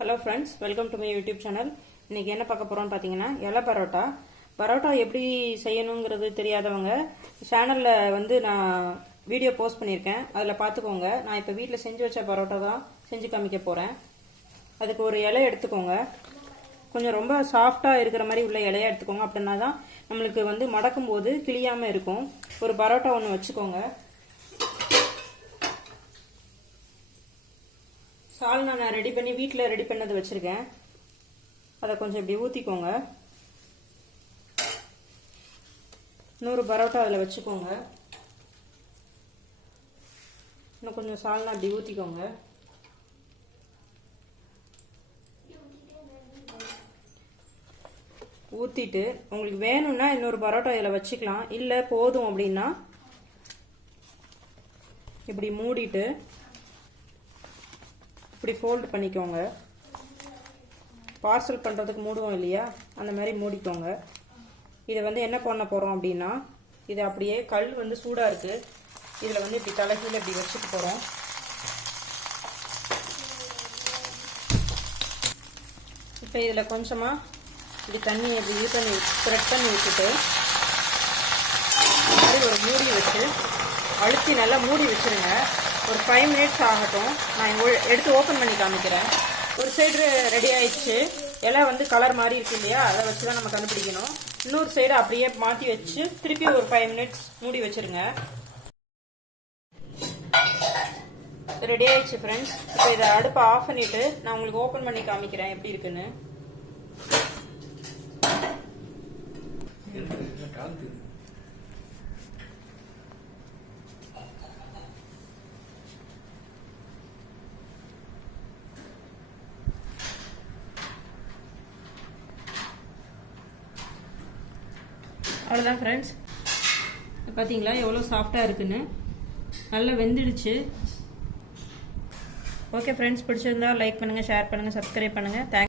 Hello friends welcome to my YouTube channel இன்னைக்கு என்ன பார்க்க போறோம்னு பார்த்தீங்கன்னா இலை பரோட்டா. பரோட்டா எப்படி செய்யணுங்கிறது தெரியாதவங்க சேனலில் வந்து நான் வீடியோ போஸ்ட் பண்ணியிருக்கேன். அதில் பார்த்துக்கோங்க. நான் இப்போ வீட்டில் செஞ்சு வச்ச பரோட்டா தான் செஞ்சு காமிக்க போகிறேன் அதுக்கு ஒரு இலை எடுத்துக்கோங்க. கொஞ்சம் ரொம்ப சாஃப்டாக இருக்கிற மாதிரி உள்ள இலையா எடுத்துக்கோங்க. அப்படின்னா தான் நம்மளுக்கு வந்து மடக்கும் போது கிளியாமல் இருக்கும். ஒரு பரோட்டா ஒன்று வச்சுக்கோங்க. சால்னா நான் ரெடி பண்ணி வீட்டில் ரெடி பண்ணது வச்சுருக்கேன். அதை கொஞ்சம் இப்படி ஊற்றிக்கோங்க நூறு பரோட்டா அதில் வச்சுக்கோங்க. இன்னும் கொஞ்சம் சால்னா இப்படி ஊற்றிக்கோங்க ஊற்றிட்டு உங்களுக்கு வேணும்னா இன்னொரு பரோட்டா இதில் வச்சுக்கலாம். இல்லை போதும் அப்படின்னா இப்படி மூடிட்டு இப்படி ஃபோல்டு பண்ணிக்கோங்க. பார்சல் பண்ணுறதுக்கு மூடுவோம் இல்லையா? அந்த மாதிரி மூடிக்கோங்க. இதை வந்து என்ன பண்ண போகிறோம் அப்படின்னா இது அப்படியே கல் வந்து சூடாக இருக்குது இதில் வந்து இப்படி தலைகீழ இப்படி வச்சுட்டு போகிறோம் இப்போ இதில் கொஞ்சமாக இப்படி தண்ணி இப்படி இது பண்ணி ஸ்ப்ரெட் பண்ணி வச்சுட்டு இந்த மாதிரி ஒரு மூடி வச்சு அழுத்தி நல்லா மூடி வச்சுருங்க. ஒரு ஃபைவ் மினிட்ஸ் ஆகட்டும். நான் எடுத்து ஓப்பன் பண்ணி காமிக்கிறேன். ஒரு சைடு ரெடி ஆயிடுச்சு. இலை வந்து கலர் மாதிரி இருக்கு இல்லையா? அதை வச்சு தான் நம்ம கண்டுபிடிக்கணும். இன்னொரு சைடு அப்படியே மாற்றி வச்சு திருப்பி ஒரு ஃபைவ் மினிட்ஸ் மூடி வச்சிருங்க. ரெடி ஆயிடுச்சு ஃப்ரெண்ட்ஸ் இப்போ இதை அடுப்பை ஆஃப் பண்ணிட்டு நான் உங்களுக்கு ஓப்பன் பண்ணி காமிக்கிறேன் எப்படி இருக்குன்னு. அவ்வளோதான் ஃப்ரெண்ட்ஸ் பார்த்தீங்களா எவ்வளோ சாஃப்டாக இருக்குன்னு. நல்லா வெந்துடுச்சு. ஓகே ஃப்ரெண்ட்ஸ் பிடிச்சிருந்தா லைக் பண்ணுங்கள் ஷேர் பண்ணுங்கள் சப்ஸ்கிரைப் பண்ணுங்கள் தேங்க்ஸ்